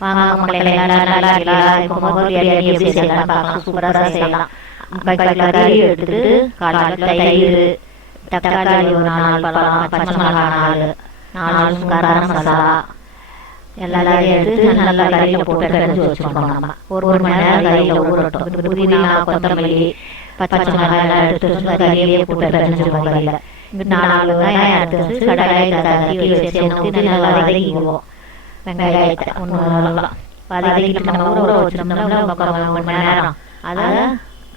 வாங்க மக்களை நல்லா இருக்கலாம். இப்போ முதல் பிரியாணி எப்படி செய்யலாம் பார்க்கலாம். சூப்பராக செய்யலாம். கறி எடுத்துட்டு காலையில் தயிர், தக்காளி ஒரு 4 பழம், பச்சை மிளகாய் 4 கரம் மசாலா எல்லாத்தையும் எடுத்து நல்லா கறியில் போட்டு கரைஞ்சி வச்சுருக்கோம். நம்ம ஒரு மணி நேரம் கறியில் ஊறட்டும். புதினா, கொத்தமல்லி, பச்சை மிளகாய் எல்லாம் எடுத்து வச்சு கறியிலேயே போட்டு கரைஞ்சிருவோம். கறியில் 4 வெங்காயம் எடுத்து வச்சு கடாயை தட்டி வச்சு ஊற்றி நல்லா வதக்கிக்குவோம். வெங்காயத்தை ஒன்று வதக்கிட்டு நம்ம ஊற வச்சிருந்தோம்னா 1 மணி நேரம் அதை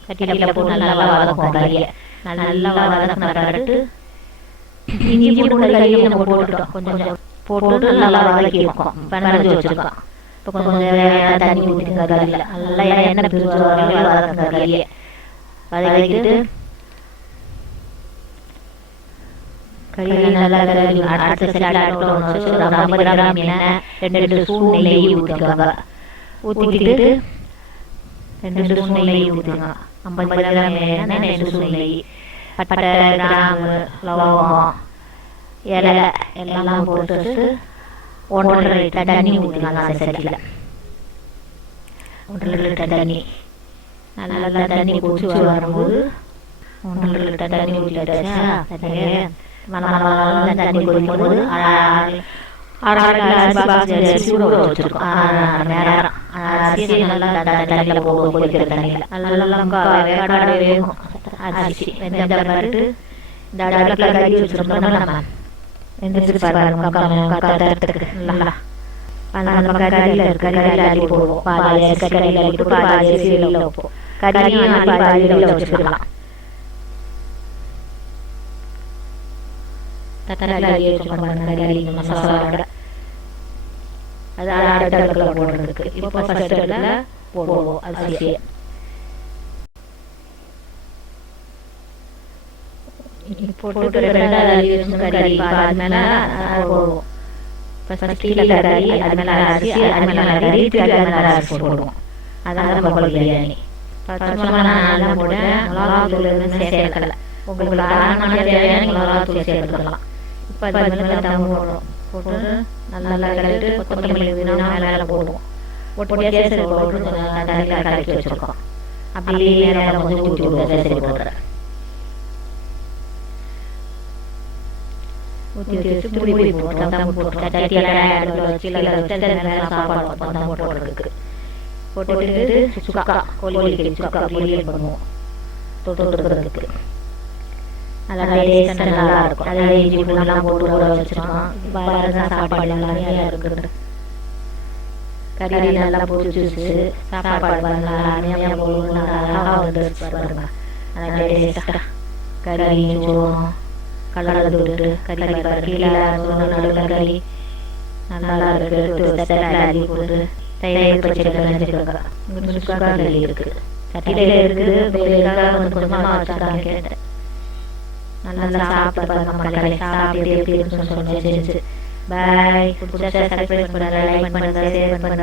கட்டியில் போட்டு நல்லா வதக்கும். கறியை நல்லா வதக்கின பிறகு இஞ்சி பூண்டு கறியை நம்ம போட்டுட்டோம். கொஞ்சம் போட்டு நல்லா வதக்கிருக்கோம். பனஞ்சு வச்சுருக்கோம். இப்போ கொஞ்சம் தண்ணி ஊற்றிங்க கறியில் நல்லா எண்ணெய் பிரிச்சு வதக்குங்க கறியை வதக்கிட்டு கறியில் நல்லா அடுத்த சைடு வச்சு ஒரு 50 கிராம் எண்ணெய் 2 ஸ்பூன் நெய் ஊற்றிக்கோங்க. ஊற்றிக்கிட்டு 2 ஸ்பூன் நெய் ஊற்றுங்க. 50 கிராம் எண்ணெய் 2 ஸ்பூன் நெய், பட்டை, கிராம்பு, லவங்கம், இலை எல்லாம் போட்டுட்டு 1,5 லிட்டர் தண்ணி ஊற்றுங்க. அந்த சட்டியில் 1,5 லிட்டர் தண்ணி நல்லா தண்ணி கொதிச்சு வரும்போது 1,5 லிட்டர் தண்ணி ஊற்றிட்டா தண்ணி கொதிக்கும்போது அரை அரிசி ஊற வச்சுருக்கோம். நேரம் அரிசி நல்லா தண்ணியில் கொதிக்கிற தண்ணியில் நல்லா வேகும். அரிசி வெந்த பிறகு இந்த அடுப்பில் கறி வச்சுருக்கோம்னா நம்ம எந்திரிச்சு பாருங்க நல்லா அந்த கறியில் கறியில் அள்ளி போடுவோம். பாதி அரிசி கறியில் அள்ளிட்டு பாதி அரிசியில் வைப்போம். கறியும் பாதியில் வச்சுக்கலாம். தக்காளி கறி மசாலாவோட அது அடுப்பில் போடுறதுக்கு இப்போ ஃபர்ஸ்ட் அடுப்பில் போடுவோம். அரிசியை போட்டு 2 கறி அது மேலே போடுவோம். ஃபஸ்ட்டு கீழே கறி, அது மேலே அரிசி, அது மேலே கறி, அது மேலே அரிசி போடுவோம். அதான் முதல் பிரியாணி. பச்சை மிளகாய் நல்லா போட மிளகாத்தூள் எதுவுமே சேர்க்கலை. உங்களுக்கு காரமான தேவையான மிளகாத்தூள் சேர்த்துக்கலாம். இப்போ அது மேலே தம் போட்டு நல்லா கலட்டு கொத்தமல்லி மேலே போடுவோம். போட்டு கேசரி போட்டு தண்ணியில் கலக்கி வச்சுருக்கோம். அப்படியே மேலே கொஞ்சம் ஊற்றி விடுவோம். கேசரி போடுற ஊற்றி வச்சு புளி போட்டு தம் போட்டு சட்டியில் வச்சு சாப்பாடு தம் போடுறதுக்கு போட்டுட்டு சுக்கா கோழி சுக்கா பொரியல் பண்ணுவோம். தொட்டுறதுக்கு நல்லா டேஸ்ட் நல்லா இருக்கும். அதில் இஞ்சி பூண்டுலாம் போட்டு ஊற வச்சுருக்கோம். பாரதான் சாப்பாடு எல்லாமே இருக்குது. கறி நல்லா பொரிச்சு வச்சு சாப்பாடு நல்லா அருமையாக போடுவோம். நல்லா வந்து பாருங்க நல்லா டேஸ்ட்டாக கறி சோறும் கடலை விட்டு கறி கீழே நடுவில் கறி நல்லா எடுத்து அள்ளி போட்டு தயிர் பச்சை கரைஞ்சிருக்காங்க. சுக்காரில் இருக்குது, சட்டியில் இருக்குது. கொஞ்சமாக வச்சுருக்காங்க. கேட்டேன் நல்லா சாப்பிட்டு மக்களை சாப்பிட்டு எப்படி இருக்குன்னு சொல்லுங்க. பாய். பிடிச்சா சப்ஸ்கிரைப் பண்ணுங்க, லைக் பண்ணுங்க, ஷேர் பண்ணுங்க.